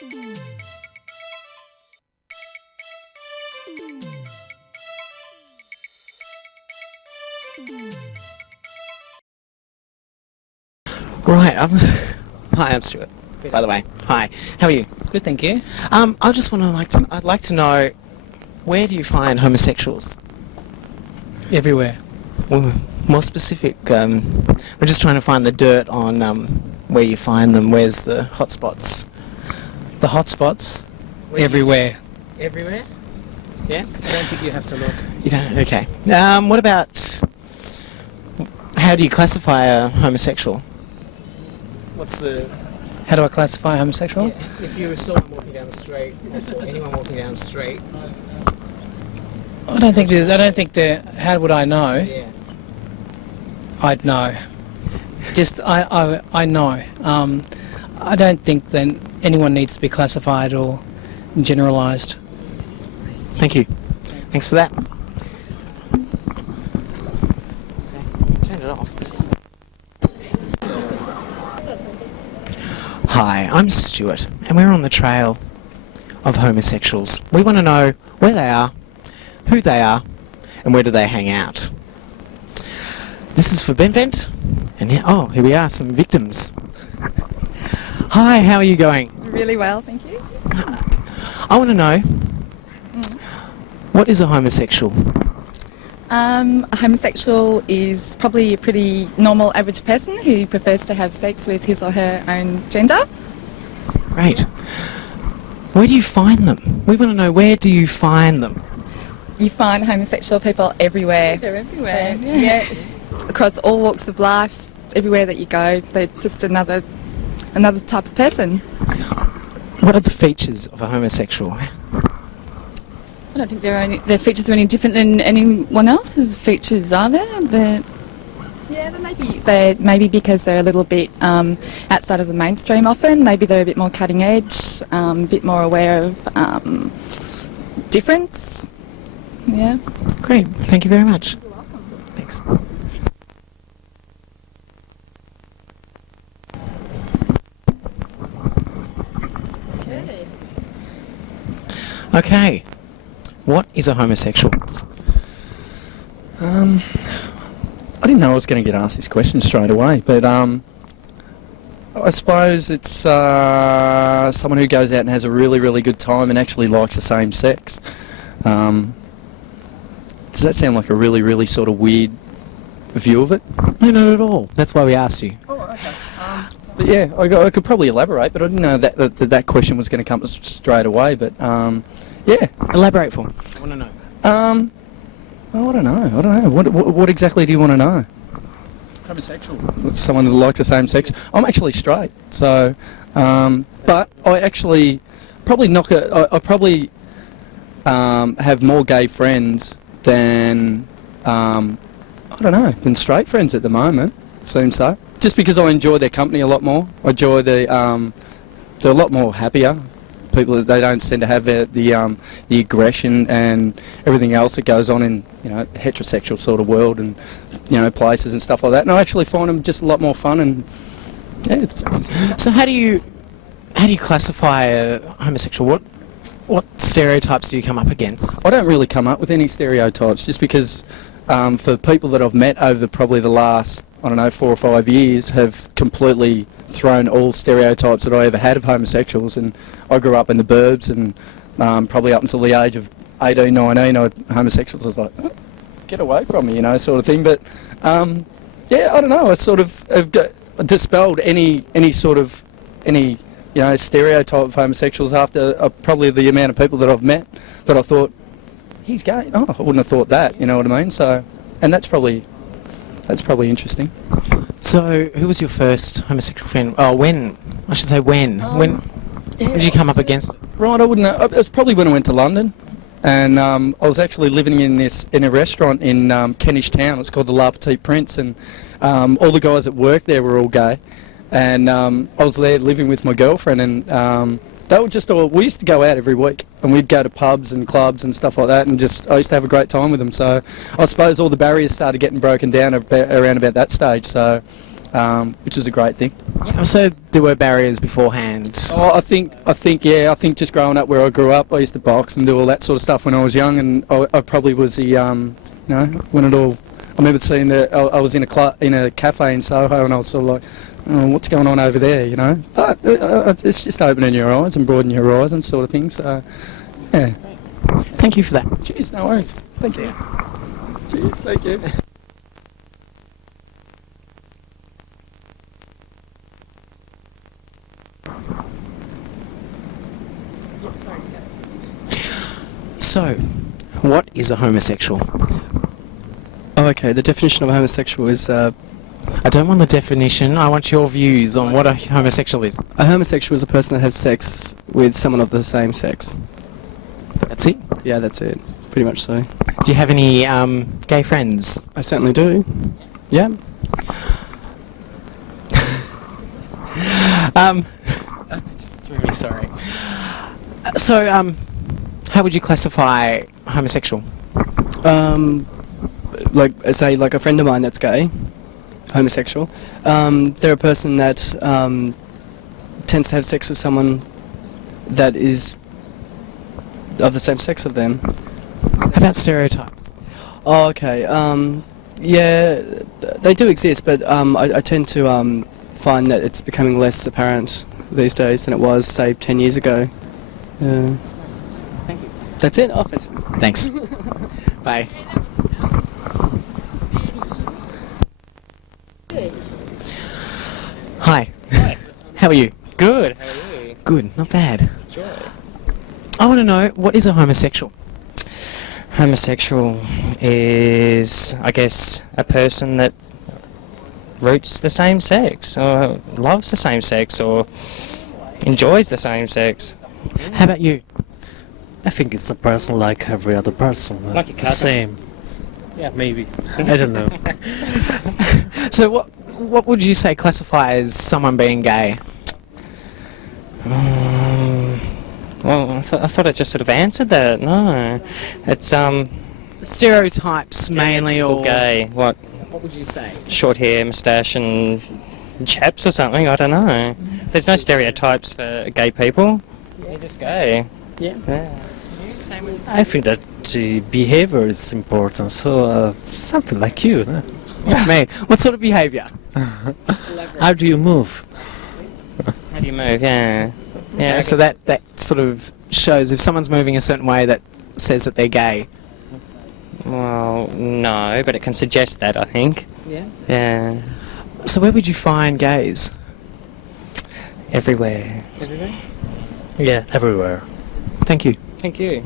Right, hi, I'm Stuart, by the way. Hi, how are you? Good, thank you. I just I'd like to know, where do you find homosexuals? Everywhere. Well, more specific, we're just trying to find the dirt on where you find them. Where's the hotspots? The hotspots? Where Everywhere. Everywhere? Yeah? I don't think you have to look. You don't? Okay. What about, how do you classify a homosexual? What's the... How do I classify homosexual? Yeah, if you saw someone walking down the street, if you saw anyone walking down the street... I don't think there. How would I know? Yeah. I'd know. Just, I know. I don't think that anyone needs to be classified or generalised. Thank you. Thanks for that. Turn it off. Hi, I'm Stuart, and we're on the trail of homosexuals. We want to know where they are, who they are, and where do they hang out. This is for Benvent, and here we are, some victims. Hi, how are you going? Really well, thank you. I want to know, what is a homosexual? A homosexual is probably a pretty normal, average person who prefers to have sex with his or her own gender. Great. Where do you find them? We want to know, where do you find them? You find homosexual people everywhere. They're everywhere. Yeah. Across all walks of life, everywhere that you go, they're just another type of person. What are the features of a homosexual? I don't think their features are any different than anyone else's features, are there? Yeah, they may be because they're a little bit outside of the mainstream often. Maybe they're a bit more cutting edge, a bit more aware of difference. Yeah. Great, thank you very much. You're welcome. Thanks. Okay, what is a homosexual? I didn't know I was going to get asked this question straight away, but I suppose it's someone who goes out and has a really, really good time and actually likes the same sex. Does that sound like a really, really sort of weird view of it? No, not at all. That's why we asked you. Oh, okay. But yeah, I could probably elaborate, but I didn't know that question was going to come straight away. But yeah, Elaborate for me. I want to know. I don't know. What exactly do you want to know? Homosexual. Someone that likes the same sex. I'm actually straight, so but I actually probably I probably have more gay friends than I don't know, than straight friends at the moment. Seems so. Just because I enjoy their company a lot more. I enjoy they're a lot more happier. People that they don't seem to have the aggression and everything else that goes on in the heterosexual sort of world and places and stuff like that. And I actually find them just a lot more fun and yeah. So how do you classify a homosexual? What stereotypes do you come up against? I don't really come up with any stereotypes just because for people that I've met over probably the last 4 or 5 years have completely thrown all stereotypes that I ever had of homosexuals. And I grew up in the burbs and probably up until the age of 18, 19, homosexuals was like, oh, get away from me, sort of thing. But yeah, I don't know, I sort of have dispelled any stereotype of homosexuals after probably the amount of people that I've met that I thought, he's gay. Oh, I wouldn't have thought that, you know what I mean? So, and that's probably interesting. So, who was your first homosexual friend? Oh, when? I should say when. When did you come up against it? Right, I wouldn't know. It was probably when I went to London. And I was actually living in a restaurant in Kentish Town. It's called the La Petite Prince. And all the guys that worked there were all gay. And I was there living with my girlfriend. And they were just we used to go out every week. And we'd go to pubs and clubs and stuff like that. And I used to have a great time with them. So I suppose all the barriers started getting broken down around about that stage. So which was a great thing. So there were barriers beforehand. Oh, I think just growing up where I grew up, I used to box and do all that sort of stuff when I was young, and I probably was the, when it all. I remember seeing that I was in a cafe in Soho, and I was sort of like, oh, what's going on over there, you know? But it's just opening your eyes and broadening your horizons, sort of thing. So, yeah. Thank you for that. Cheers, no worries. Thank you. Cheers, thank you. So, what is a homosexual? Oh, okay. The definition of a homosexual is I don't want the definition, I want your views on what a homosexual is. a homosexual is a person that has sex with someone of the same sex. That's it? Yeah, that's it. Pretty much so. Do you have any gay friends? I certainly do. Yeah. Just really sorry. So, how would you classify homosexual? Like, say, like a friend of mine that's gay, homosexual. They're a person that tends to have sex with someone that is of the same sex of them. How about stereotypes? Oh, okay. Yeah, they do exist, but I tend to find that it's becoming less apparent these days than it was, say, 10 years ago. Thank you. That's it. Oh, Thanks. Bye. Hi. How are you? Good. How are you? Good, not bad. Joy. I want to know, what is a homosexual? Homosexual is, I guess, a person that roots the same sex, or loves the same sex, or enjoys the same sex. How about you? I think it's a person like every other person. Like a the cousin. same. Yeah, maybe. I don't know. So what would you say classifies someone being gay? Well, I thought I just sort of answered that. No, it's Stereotypes mainly, or gay. What? what would you say? Short hair, moustache, and chaps or something. I don't know. There's no stereotypes for gay people. They're just gay. Yeah. Yeah. Same with I think that the behavior is important. So something like you. No? me. What sort of behaviour? How do you move? How do you move? Yeah. Yeah. I So guess- that sort of shows if someone's moving a certain way, that says that they're gay. Well, no, but it can suggest that, I think. Yeah. Yeah. So where would you find gays? Everywhere. Yeah, everywhere. Thank you. Thank you.